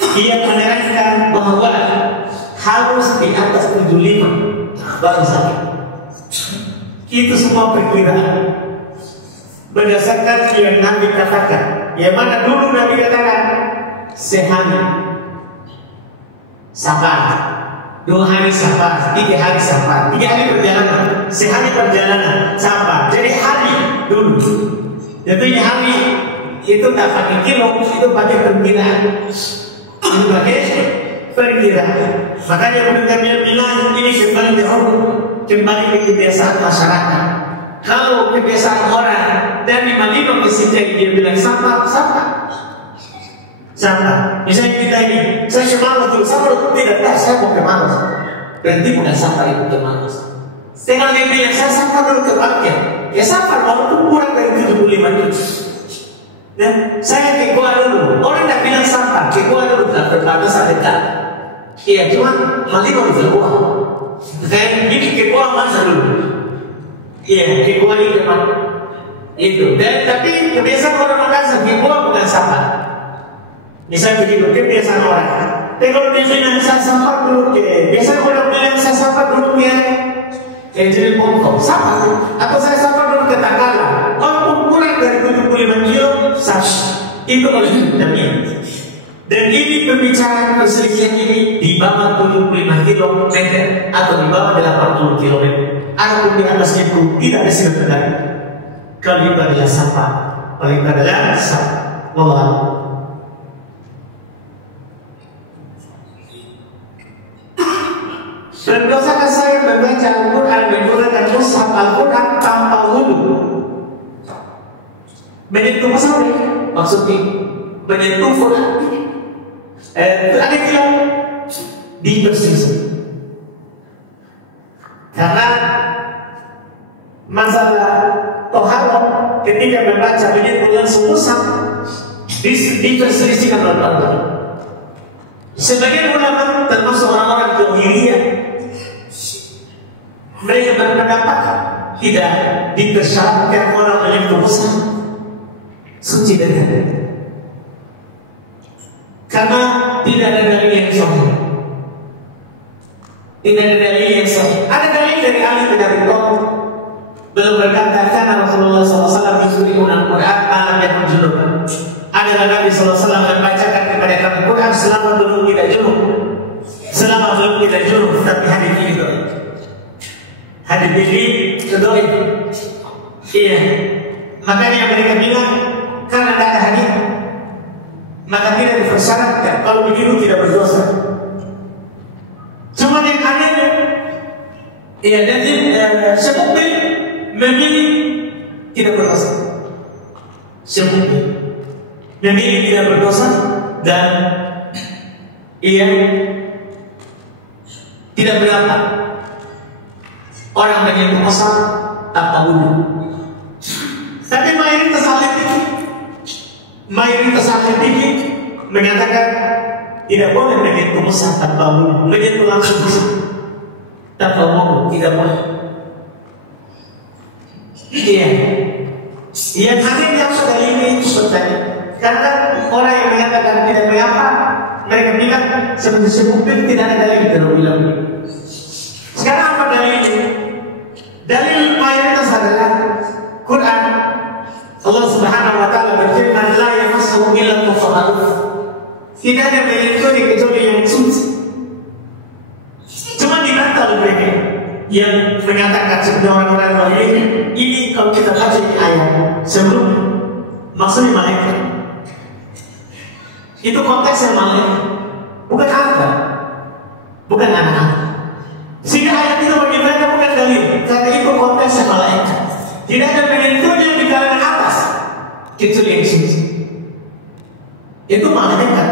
Ia menerangkan bahwa harus di atas 75 baru sampai. Itu semua perkiraan. Berdasarkan yang Nabi katakan, yang mana dulu Nabi katakan sehari sabar, 2 hari sabar, 3 hari sabar, 3 hari perjalanan, sehari perjalanan sabar. Jadi hari dulu. Jadi hari itu tak pakai kilo, itu pakai perkiraan. Itu pakai perkiraan. Makanya penelitian bilang ini kembali dahulu, kembali ke kebiasaan masyarakat. Kalau kebiasaan orang dari Malino ke Sinjai dia bilang sama. sampah. Misalnya kita ini, saya malas dulu, tidak tahu saya mau ke malas. Berarti bukan sampah itu ke malas. Tinggal dia bilang, saya sampah dulu ke parkir. Ya sampah, walaupun kurang dari 75 juta. Dan saya ke gua dulu. Orang tidak bilang sampah, ke gua dulu tak berbatas dekat. Iya, cuma mali baru keluar. Saya ini ke gua masa dulu. Iya, ke gua ini memang itu. Dan tapi kebiasaan orang Makassar, ke gua bukan sampah. Misalnya begitu, kebiasaan orang. Tapi kalau dia bilang saya sampah dulu ke, biasanya orang bilang saya sampah dulu ya. Jadi pokok sampah. Atau saya sampah dulu ke Takala. Walaupun kurang dari 75 kilo, itu oleh demikian. Dan ini pembicaraan perselisihan ini di bawah 75 km atau di bawah 80 km. Adapun di atasnya itu tidak ada silat terjadi. Kalau itu adalah sampah, kalau itu adalah sampah. Wallah. Berdosakah saya membaca Al-Quran menggunakan mushaf Al-Quran tanpa wudu? Menyentuh mushaf maksudnya menyentuh Quran. Ada bilang dibersihkan. Karena masalah toharoh ketika membaca menyentuh langsung mushaf diperselisihkan oleh Allah. Sebagian ulama termasuk orang-orang Jahiliyah, mereka berpendapat tidak dipersyaratkan orang menyentuh mushaf suci dari hati. Karena tidak ada dalil yang sahih. Tidak ada dalil yang sahih. Ada dalil dari Ali bin Abi Thalib. Belum berkata karena Rasulullah SAW yusri'un al-Quran malam yang junub. Adalah Nabi SAW membacakan kepada kami Quran selama belum tidak junub. Selama belum tidak junub, tapi hadis ini doa. Hadis ini doa. Iya. Makanya mereka bilang karena tidak ada hadis, maka tidak dipersyaratkan. Kalau begitu tidak berdosa. Cuma yang aneh, ya jadi semukmin memilih tidak berdosa. Semukmin memilih tidak berdosa dan ia tidak berapa orang menyentuh mushaf tanpa wudu. Tapi mayoritas ahli fikih mengatakan tidak boleh menyentuh mushaf tanpa wudu, menyentuh langsung tanpa wudu tidak boleh. Iya, yang hadir yang sudah ini bertanya, karena orang yang mengatakan tidak mengapa, mereka bilang sebut-sebut tidak ada dalil dalam ilmu. Sekarang apa dalilnya? Dalil mayoritas adalah Quran. Allah Subhanahu wa taala berfirman la yamassuhu illa al-mutahharun. Tidak ada menyentuhnya kecuali yang suci. Cuma dibantah oleh mereka yang mengatakan seperti orang-orang lain ini kalau kita baca di ayat sebelum maksudnya malaikat. Itu konteksnya malaikat, bukan apa, bukan anak-anak. Sehingga ayat itu bagi mereka bukan dalil, karena itu konteksnya malaikat. Tidak ada menyentuhnya di kalangan atas kecuali yang suci. Itu malaikat,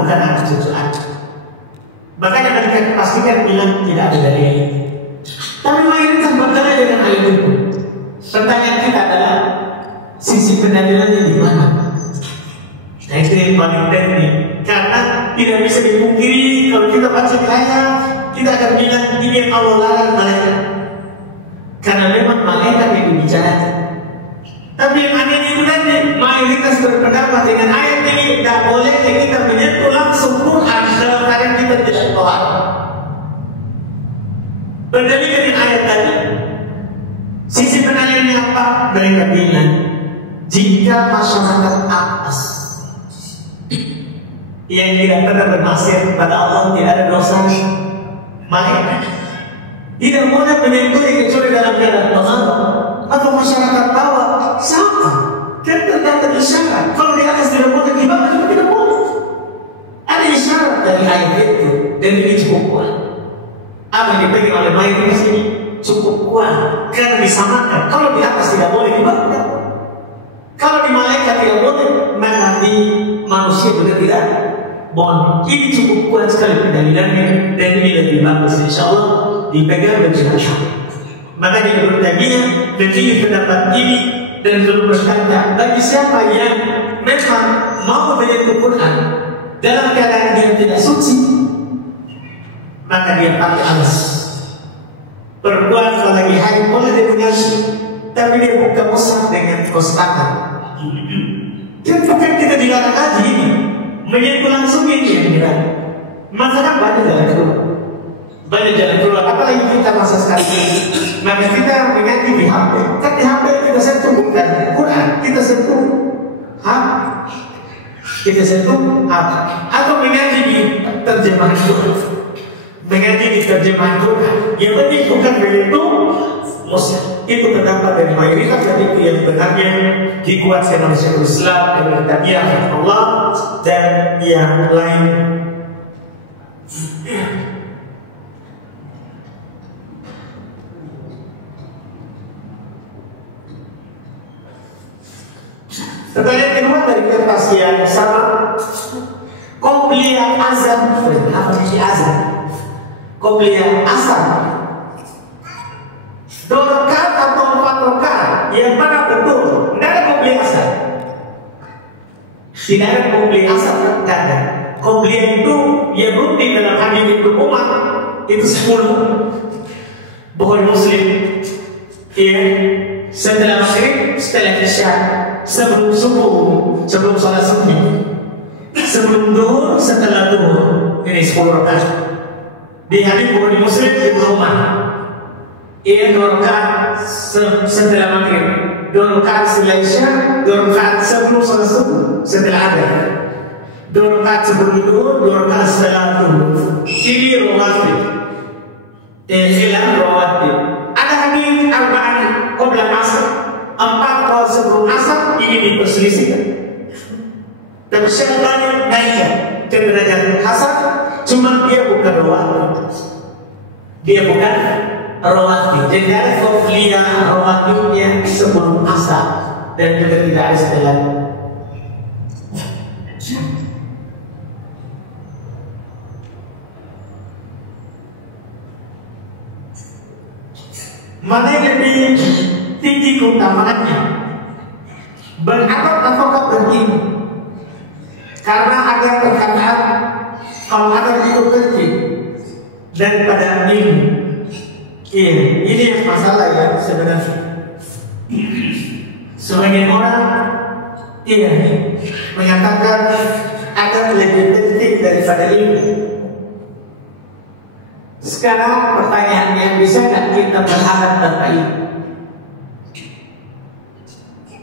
bukan anak cucu anak. Makanya mereka pastikan bilang tidak ada dalil. Tapi mayoritas bertanya dengan ayat itu. Pertanyaan kita adalah sisi pendalilannya di mana? Nah itu yang paling penting. Karena tidak bisa dipungkiri kalau kita baca ayat kita akan bilang ini yang Allah larang malaikat. Karena memang malaikat yang dibicarakan. Tapi yang aneh itu tadi mayoritas berpendapat dengan ayat ini tidak boleh kita menyentuh langsung Quran dalam keadaan kita tidak tohat. Berdalil dengan ayat tadi. Sisi penanya apa? Mereka bilang jika masyarakat atas yang tidak pernah bermaksiat kepada Allah tidak ada dosa, maka tidak boleh menyentuh kecuali dalam keadaan tohat. Atau masyarakat bawah sama kan terdapat isyarat. Kalau di atas tidak boleh gimana juga tidak boleh. Ada isyarat dari ayat itu dan ini cukup kuat. Apa yang dipegang oleh mayoritas ini cukup kuat karena disamakan. Kalau di atas tidak boleh gimana? Kalau di malaikat tidak boleh, maka di manusia juga tidak bohong. Ini cukup kuat sekali pendalilannya, dan ini lebih bagus insya Allah dipegang dan dilakukan. Makanya Ibnu Taimiyah memilih pendapat ini dan berkata, bagi siapa yang memang mau menyentuh Quran dalam keadaan dia tidak suci, maka dia pakai alas. Perempuan kalau lagi haid boleh dia mengaji, tapi dia buka mushaf dengan kaos tangan. Kita dilarang haji ini, menyentuh langsung ini yang dilarang. Maka kan banyak jalan keluar, banyak jalan keluar. Apalagi kita masa sekarang ini, maka kita mengaji di HP. Kan di HP kita sentuh bukan Quran, kita sentuh kita sentuh atau mengaji di terjemahan Quran, mengaji di terjemahan Quran. Yang penting bukan menyentuh mushaf. Itu pendapat dari mayoritas, dan itu yang benarnya dikuatkan oleh Syekhul Islam Ibnu Taimiyah Allah dan yang lain. Pertanyaan kedua dari kertas yang sama, Qobliyah azan. Apa sih azan? Qobliyah azan 2 rakaat atau 4 rakaat, yang mana betul? Tidak ada qobliyah azan. Tidak ada qobliyah azan. Tidak ada. Qobliyah itu yang rutin dalam hadis Ibnu Umar itu 10. Bukhari Muslim. Ya, setelah maghrib, setelah isya, sebelum subuh, sebelum salat subuh, sebelum duhur, setelah duhur. Ini 10 rakaat. Di hadis Bukhari Muslim Ibnu Umar. Ia 2 rakaat setelah maghrib, 2 rakaat setelah isya, 2 rakaat sebelum salat subuh, setelah adhan, 2 rakaat sebelum duhur, 2 rakaat setelah duhur. Ini rawatib. Khilah rawatib. Ada hadis arba'an qabla asar, 4 kalau sebelum asar. Ini diperselisihkan. Tapi Syaikhani naikkan ke derajat hasan, cuma dia bukan rawatib. Dia bukan rawatib. Jadi ada qobliyah rawatibnya sebelum asar, dan juga tidak ada setelah. Mana yang lebih tinggi keutamaannya, beradab ataukah berilmu? Karena ada perkataan kalau adab itu penting daripada ilmu. Iya, ini yang masalah ya sebenarnya. Sebagian orang menyatakan adab lebih penting daripada ilmu. Sekarang pertanyaannya, bisa nggak kita beradab tanpa ilmu?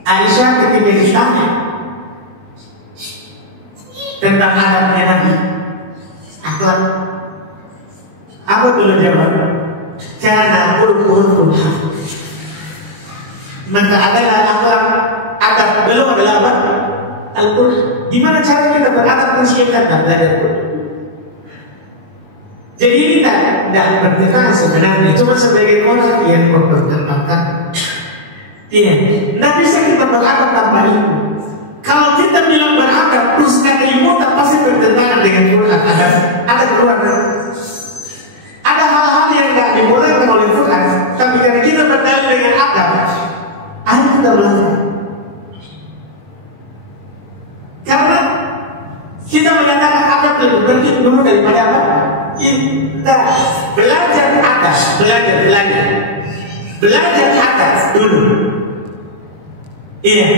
Aisyah ketika ditanya tentang adabnya Nabi, akhlak, apa dulu jawab? Karena urut-urut, maka adalah akhlak, adab belum adalah apa? Al-Quran. Gimana cara kita beradab mensiapkan dan belajar Quran? Jadi ini tidak bertentangan sebenarnya, cuma sebagai orang yang mempertentangkan. Iya, tidak bisa kita beradab tanpa ilmu. Kalau kita bilang beradab terus kata ilmu, tak pasti bertentangan dengan Quran. Ada keluar. Ada hal-hal yang tidak dibolehkan oleh Quran, tapi karena kita berdalil dengan adab, ayo kita belajar. Karena kita menyatakan adab lebih penting dulu daripada apa? Kita belajar atas, belajar atas dulu. Iya,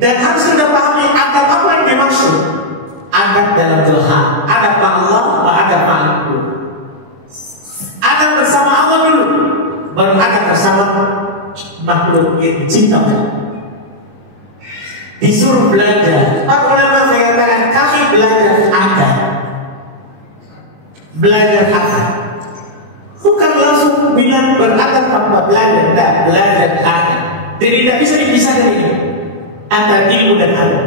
dan harus kita pahami adab apa yang dimaksud. Adab dalam Tuhan, adab Allah, adab makhluk. Adab bersama Allah dulu, baru adab bersama makhluk yang diciptakan. Disuruh belajar. Para ulama mengatakan kami belajar adab. Belajar adab, bukan langsung bilang beradab tanpa belajar. Tidak, belajar adab. Jadi tidak bisa dipisah dari ini antara ilmu dan adab.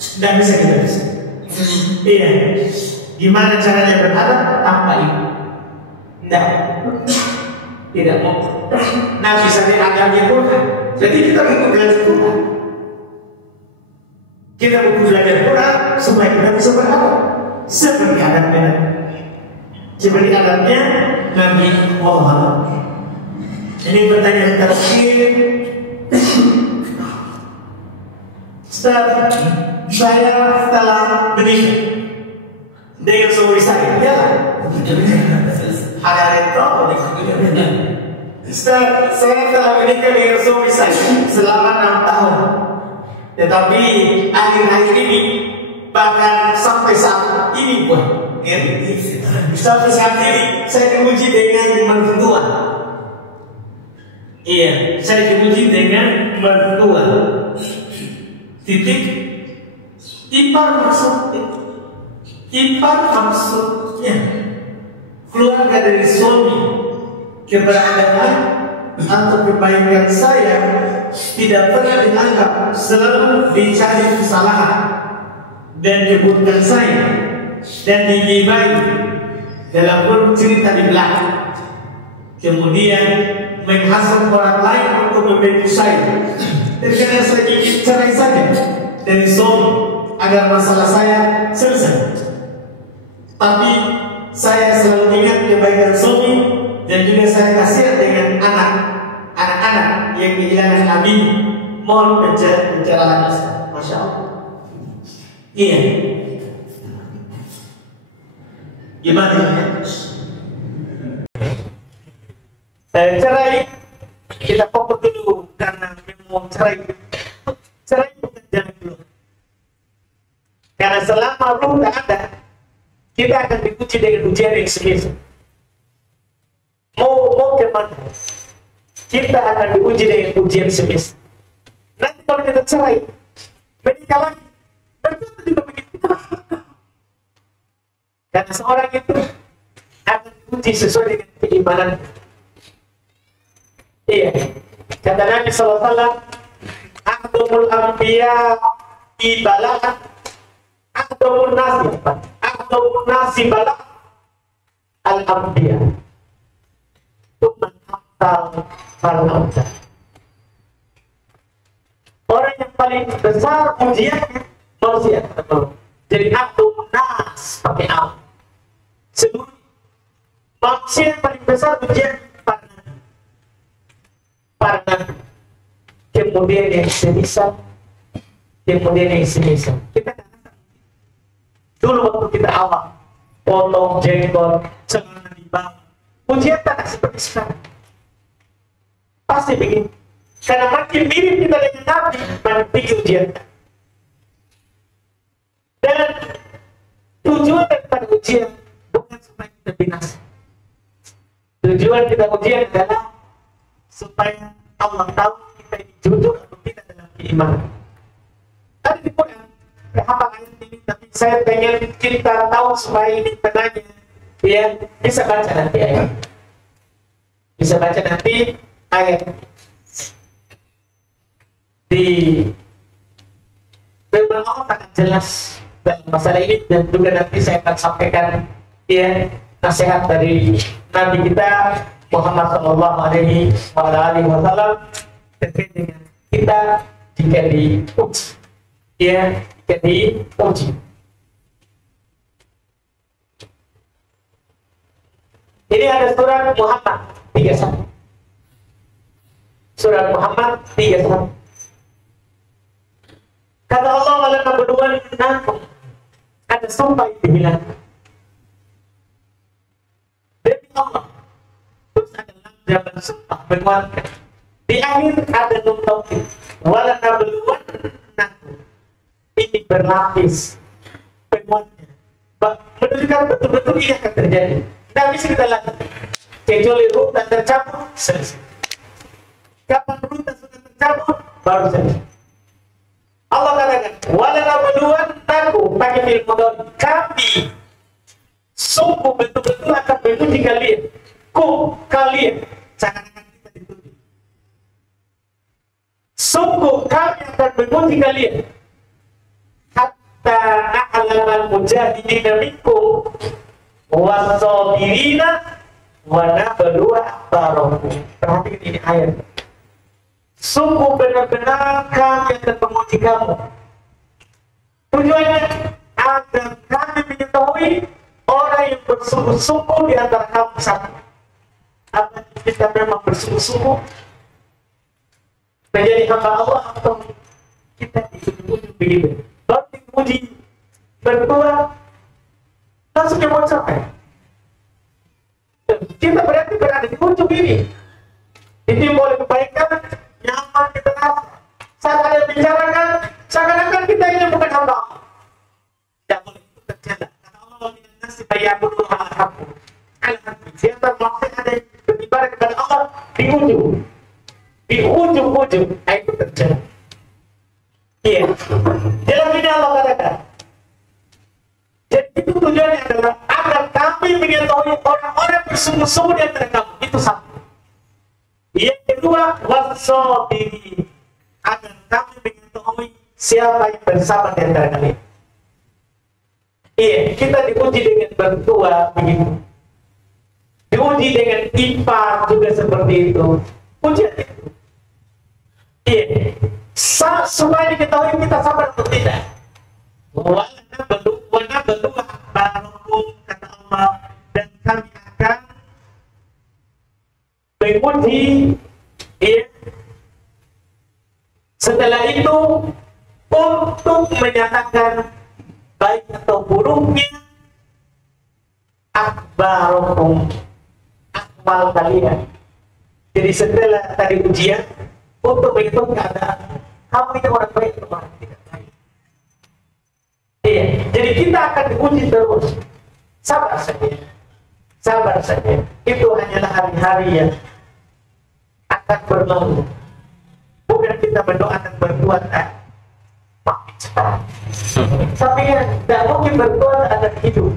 Tidak bisa dipisah. Iya. Gimana caranya beradab tanpa ilmu? Tidak mau. Nah, misalnya adabnya Quran, jadi kita ikut belajar Quran. Kita butuh belajar Quran supaya kita bisa berharap seperti adabnya, seperti adabnya Nabi Muhammad. Ini pertanyaan terakhir. Ustaz, saya telah menikah dengan suami saya. Ya, ada itu. Ustaz, saya telah menikah dengan suami saya selama 6 tahun. Tetapi akhir-akhir ini, bahkan sampai saat ini pun, sampai saat ini saya diuji dengan mertua. Iya, saya diuji dengan mertua. Titik ipar maksudnya keluarga dari suami, keberadaan atau kebaikan saya tidak pernah dianggap, selalu dicari kesalahan dan keburukan saya dan digibai dalam bercerita di belakang, kemudian menghasut orang lain untuk membantu saya. Dan karena saya ingin cerai saja dari suami agar masalah saya selesai, tapi saya selalu ingat kebaikan suami dan juga saya kasihan dengan anak-anak yang kehilangan abi. Mohon pencerahan. Masya Allah. Iya. Gimana? Cerai kita fokus dulu karena memang cerai bukan jalan dulu. Karena selama ruh tidak ada, kita akan diuji dengan ujian yang semisal. Mau kemana? Kita akan diuji dengan ujian semisal. Nanti kalau kita cerai, menikah lagi, berarti juga begitu. Karena seorang itu akan diuji sesuai dengan keimanan. Iya, kata Nabi SAW, Akhdumul Anbiya ibalah, Akhdumul nasi balah Al-Anbiya Tuman Abdal Al-Abdal. Orang yang paling besar ujiannya manusia. Jadi Akhdumul nas pakai al. Seluruh manusia yang paling besar ujian para nabi, kemudian yang semisal, kita dulu waktu kita awal potong jenggot, celana di bawah, ujian tak seperti sekarang. Pasti begini, karena makin mirip kita dengan nabi, makin tinggi ujian. Dan tujuan daripada ujian bukan supaya kita binasa. Tujuan kita ujian adalah supaya Allah tahu kita ini jujur atau tidak dalam keimanan. Tadi di Quran, apa ayat ini? Tapi saya pengen kita tahu supaya ini tenangnya, ya bisa baca nanti ayat. Bisa baca nanti ayat di Firman Allah akan jelas dalam masalah ini, dan juga nanti saya akan sampaikan ya nasihat dari Nabi kita Muhammad Sallallahu Alaihi Wasallam terkait dengan kita jika diuji, ya jika diuji. Ini ada surat Muhammad 31. Surat Muhammad 31. Kata Allah, "Wala nabluwannakum." Ada sumpah yang dihilangkan. Demi Allah. Jawaban sumpah menguatkan. Di akhir ada nun taukid. Wala nabluwannakum. Ini berlapis penguatnya. Menunjukkan betul-betul ini akan terjadi. Tidak bisa kita lakukan kecuali ruh dan tercampur selesai. Kapan ruh dan sudah tercampur baru selesai. Allah katakan wala nabluwannakum pakai fi'il mudhari. Kami sungguh betul-betul akan menguji kalian. Kalian seakan-akan kita dituju. Sungguh kami akan menguji kalian hatta na'lamal mujahidina minkum was-sabirina wa nabluwa akhbarakum. Perhatikan ini ayat. Sungguh benar-benar kami akan menguji kamu bersungguh-sungguh di antara kamu satu. Apa kita memang bersungguh-sungguh menjadi hamba Allah atau kita diuji begitu? Baru diuji berdua langsung mau capai. Kita berada di ujung ini. Ini boleh kebaikan, nyaman kita rasa. Saat ada bicarakan, seakan-akan kita ini bukan hamba Allah. Tidak boleh itu terjadi. Kata Allah dengan nasi bayabudu al-haqqu. Al-haqqu. Siapa melakukan ada yang beribadah kepada Allah di ujung. Di ujung-ujung, itu terjadi. Iya. Dalam ini Allah katakan. Jadi itu tujuannya adalah agar kami mengetahui orang-orang bersungguh-sungguh di antara kamu. Itu satu. Yang kedua, wassobiri. Agar kami mengetahui siapa yang bersabar di antara kalian. Iya, kita diuji dengan berdua begitu. Diuji dengan ipar juga seperti itu. Ujian itu. Iya. Supaya diketahui kita sabar atau tidak. Wana berdua barukum kata Allah, dan kami akan menguji ya. Setelah itu untuk menyatakan baik atau buruknya akbarukum, akmal kalian. Jadi setelah tadi ujian untuk menghitung keadaan kamu itu orang baik atau orang tidak baik. Iya, jadi kita akan diuji terus. Sabar saja. Sabar saja. Itu hanyalah hari-hari yang akan berlalu. Bukan kita berdoakan berbuat makin cepat. Tapi ya, tidak mungkin berbuat akan hidup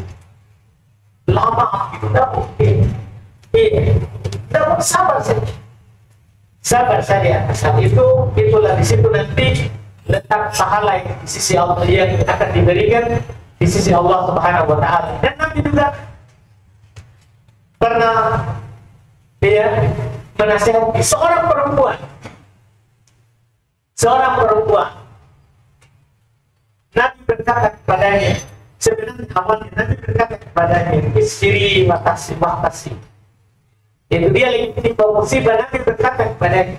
lama, itu tidak mungkin. Iya, tidak mungkin. Sabar saja. Sabar saja. Saat itu, itulah di situ nanti letak pahala yang di sisi Allah yang akan diberikan di sisi Allah Subhanahu wa Ta'ala. Dan Nabi juga pernah menasihati seorang perempuan. Nabi berkata kepadanya, sebenarnya awalnya Nabi berkata kepadanya, istri makasih. Itu dia lagi menimpa musibah. Nabi berkata kepadanya,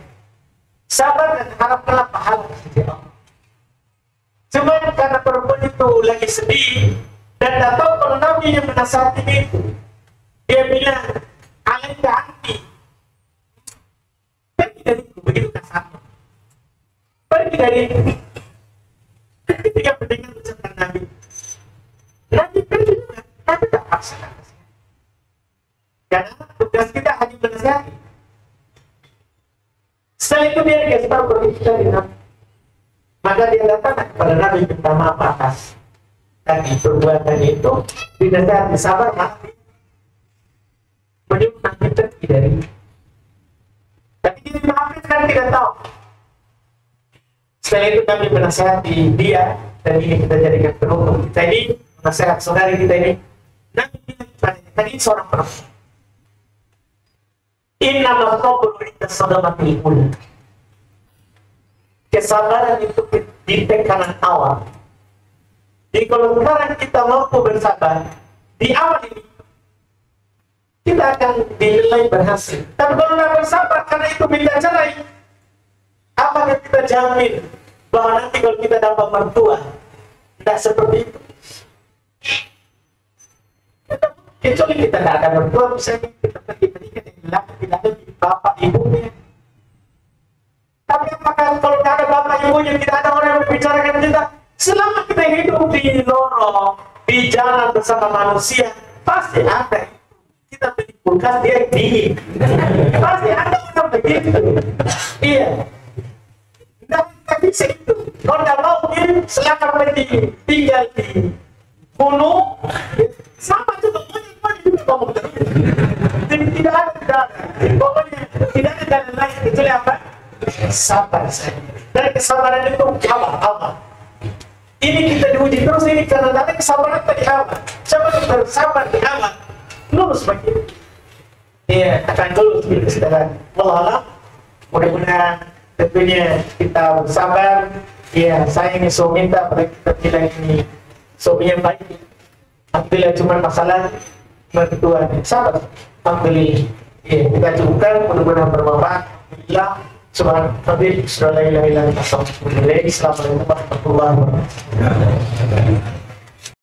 sabar dan harapkanlah pahala di sisi Allah. Cuma karena perempuan itu lagi sedih dan tak tahu kalau Nabi yang menasihati itu, dia bilang, alaika anti, pergi dari itu, begitu kasar. Pergi dari itu. Ketika mendengar ucapan Nabi pergi juga, Nabi tak paksa. Karena tugas kita hanya menasihati. Setelah itu dia dikasih tahu berbicara dengan Nabi. Maka dia datang kepada Nabi minta maaf atas tadi perbuatan itu, dinasihati sabar mati. Menyuruh Nabi pergi dari itu. Tapi dia dimaafkan karena tidak tahu. Setelah itu kami menasihati dia, dan ini kita jadikan penutup kita ini, nasihat saudari kita ini. Nabi bilang kepadanya, tadi seorang perempuan, innama sabru inda sadamatil ula. Kesabaran itu di tekanan awal. Jadi kalau sekarang kita mampu bersabar di awal ini, kita akan dinilai berhasil. Tapi kalau tidak bersabar karena itu minta cerai, apakah kita jamin bahwa nanti kalau kita dapat mertua tidak seperti itu? Kecuali kita tidak ada mertua, misalnya kita pergi menikah dengan laki tidak ada bapak ibunya. Tapi apakah kalau tidak ada bapak ibunya, tidak ada orang yang membicarakan kita, selama kita hidup di lorong, di jalan bersama manusia, pasti ada. Kita beli kulkas dia dingin, pasti ada orang begitu. Iya. Tidak bisa itu. Kalau tidak mau silakan pergi tinggal di gunung, sama juga banyak juga ngomong terus. Jadi tidak ada. Pokoknya tidak ada jalan lain kecuali apa? Sabar saja. Dan kesabaran itu awal. Ini kita diuji terus ini karena ada kesabaran tadi awal. Siapa yang bersabar di awal, lulus begitu. Iya, akan lulus gitu sekarang. Wallahualam. Mudah-mudahan tentunya kita bersabar. Iya, saya ini so minta pada kita bilang ini so yang baik. Alhamdulillah, cuma masalah mertuanya sahabat. Alhamdulillah. Ya, kita cukupkan, mudah-mudahan bermanfaat. Alhamdulillah. Subhanallah, Assalamualaikum warahmatullahi wabarakatuh.